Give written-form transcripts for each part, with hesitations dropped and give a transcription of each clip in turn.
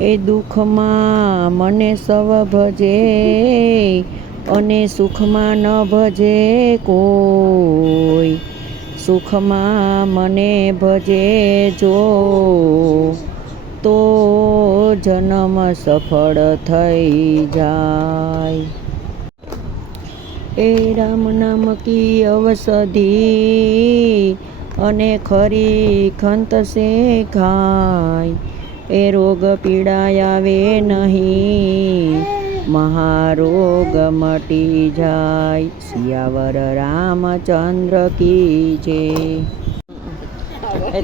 એ દુઃખમાં મને સવ ભજે અને સુખમાં ન ભજે કોઈ। સુખમાં મને ભજે જો તો જન્મ સફળ થઈ જાય। એ રામ નામ કી અવસધી અને ખરી ખંત સે ખાય। એ રોગ પીડા આવે નહીં મહારોગ મટી જાય। સિયાવર રામચંદ્ર કી જય।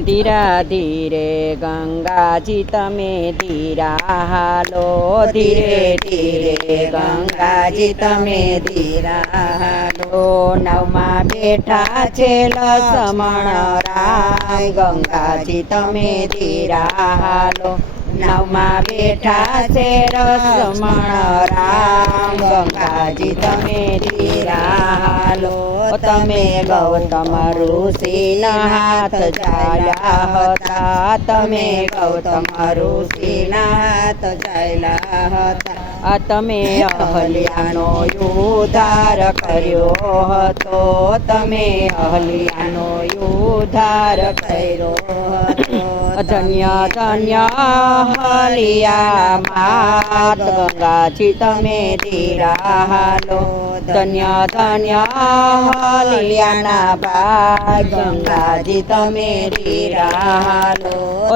ધીરા ધીરે ગંગાજી તમે ધીરા હાલો। ધીરે ધીરે ગંગાજી તમે ધીરા હાલો। નવમાં બેઠા છે લક્ષ્મણ રામ ગંગાજી તમે ધીરા હાલો। નવમાં બેઠા છે લક્ષ્મણ રામ ગંગાજી તમે ધીરા હાલો। તમે ગૌતમ ઋષિના હાથ ઝાલ્યા હતા। તમે ગૌતમ ઋષિના હાથ ઝાલ્યા હતા। તમે અહલ્યાનો ઉદ્ધાર કર્યો હતો। તમે અહલ્યાનો ઉદ્ધાર કર્યો હતો। ધન્ય ધન્ય અહલ્યા માત ગંગાજી તમે ધીરા હાલો। ધન્ય ધન્ય અહલ્યાના ભાઈ ગંગાજી તમે ધીરા હાલો।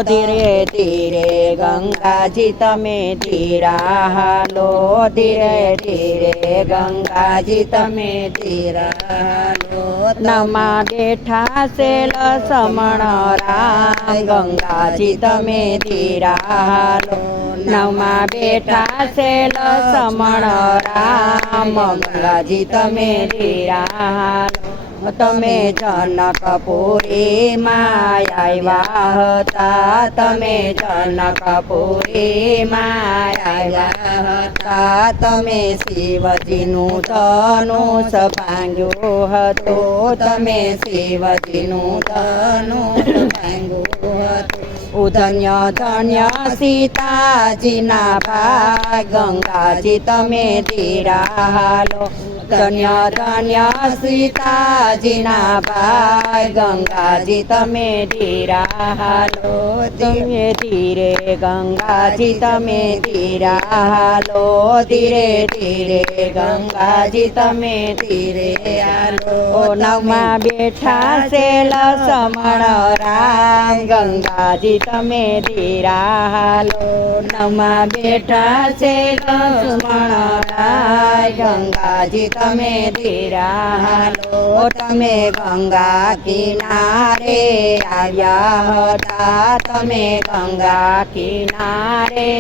ધીરે ધીરે ગંગાજી તમે ધીરા હાલો। ધીરે ધીરે ગંગાજી તમે ધીરા હાલો। નવમાં બેઠા છે લક્ષ્મણ રામ ગંગાજી તમે ધીરા હાલો। નવમાં બેઠા છે લક્ષ્મણ રામ ગંગાજી તમે ધીરા હાલો। તમે જનકપુરીમાં આવ્યા હતા। તમે જનકપુરીમાં આવ્યા હતા। તમે શિવજીનું ધનુષ ભાંગ્યું હતું। તમે શિવજીનું ધનુષ ભાંગ્યું હતું। ધન્ય ધન્ય સીતાજીના ભાઈ ગંગાજી તમે ધીરા હાલો। ધન્ય ધન્ય સીતાજીના ભાઈ ગંગાજી તમે ધીરા હાલો। તમે ધીરે ગંગાજી તમે ધીરા હાલો। ધીરે ધીરે ગંગાજી તમે ધીરે હાલો। નવમાં બેઠા છે લક્ષ્મણ રામ ગંગાજી તમે ધીરા હાલો। નવમાં બેઠા છે લક્ષ્મણ રામ ગંગાજી તમે ધીરા હાલો। તમે ગંગા કિનારે આવ્યા હતા। તમે ગંગા કિનારે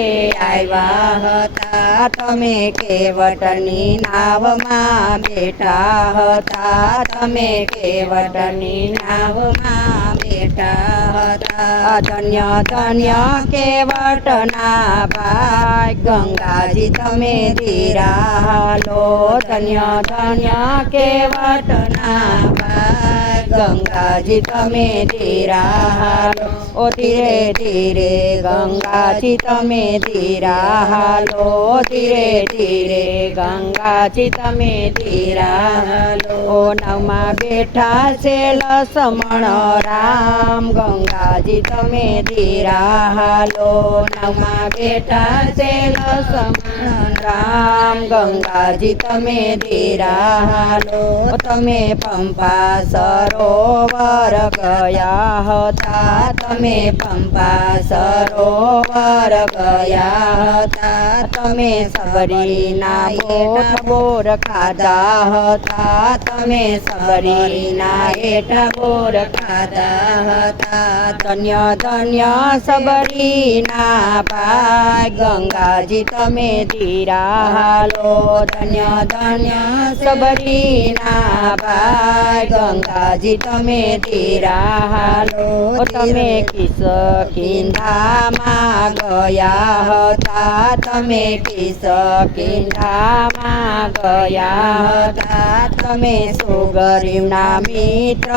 આવ્યા હતા। તમે કેવટની નાવમાં બેઠા હતા। તમે કેવટની નાવમાં બેઠા હતા। ધન્ય ધન્ય કેવટના ભાઈ ગંગાજી તમે ધીરા હાલો। ધન્ય ધન્ય કેવટના ભાઈ ગંગાજી તમે ધીરા હાલો। ધીરે ધીરે ગંગાજી તમે ધીરા હાલો। ધીરે ધીરે ગંગાજી તમે ધીરા હાલો। નવમાં બેઠા છે લક્ષ્મણ રામ ગંગાજી તમે ધીરા હાલો। નવમાં બેઠા છે લક્ષ્મણ રામ ગંગાજી તમે ધીરા હાલો। તમે પંપા સરોવર ગયા હતા। તમે પંપા સરોવર ગયા હતા। તમે સબરીના બોટ બોર ખાધા હતા। તમે સબરીના હેઠ બોર ખાધા હતા। ધન્ય ધન્ય સબરીના ભાઈ ગંગાજી તમે ધીરા હાલો। ધન્ય ધન્ય સબરીના ભાઈ ગંગાજી તમે ધીરા હાલો। તમે કિસકિંધામાં ગયા હતા। હતા તમે કિસકિંધામાં ગયા હતા તમે સુગરીવના મિત્ર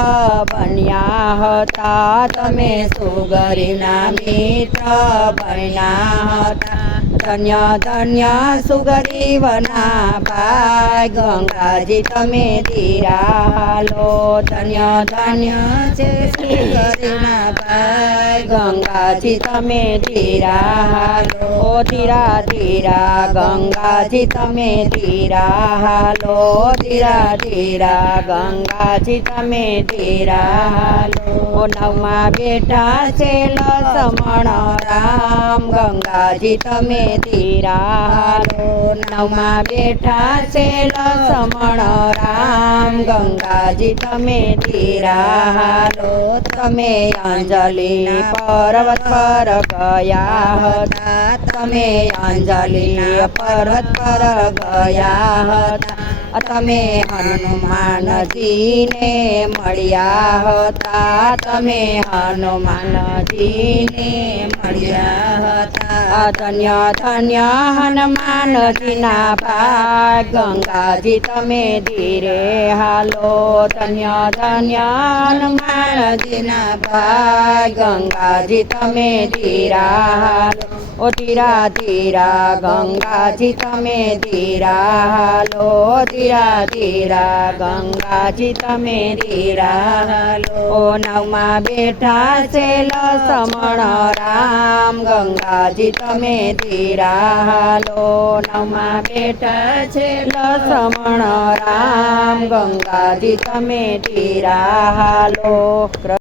બન્યા હતા તમે સુગરીવના મિત્ર બન્યા હતા ધન્ય ધન્ય સુગરીવના ભાઈ ગંગાજી તમે ધીરાલો ધન્ય ધન્ય છે સુગરીવના ભાઈ ગંગાજી તમે ધીરાલો ધીરા ધીરા ગંગાજી તમે ધીરાલો ધીરા ધીરા ગંગાજી તમે ધીરાલો નવમાં બેઠા છે લક્ષ્મણ રામ ગંગાજી તમે ધીરાલો નવમાં બેઠા છે લક્ષ્મણ રામ ગંગાજી તમે ધીરાલો તમે અંજલિ પર્વત પર ગયા હતા તમે અંજલિ પર્વત પર ગયા હતા તમે હનુમાનજીને મળ્યા હતા તમે હનુમાનજીને મળ્યા હતા ધન્ય ધન્ય હનુમાનજીના ભાઈ ગંગાજી તમે ધીરે હાલો ધન્ય ધન્ય હનુમાનજીના ભાઈ ગંગાજી તમે ધીરા હાલો ધીરા ધીરા ગંગાજી તમે ધીરા હાલો ધીરા ધીરા ગંગાજી તમે ધીરા હાલો નવમાં બેઠા છે લક્ષ્મણ રામ ગંગાજી તમે ધીરા હાલો નવમાં બેઠા છે લક્ષ્મણ રામ ગંગાજી તમે ધીરા હાલો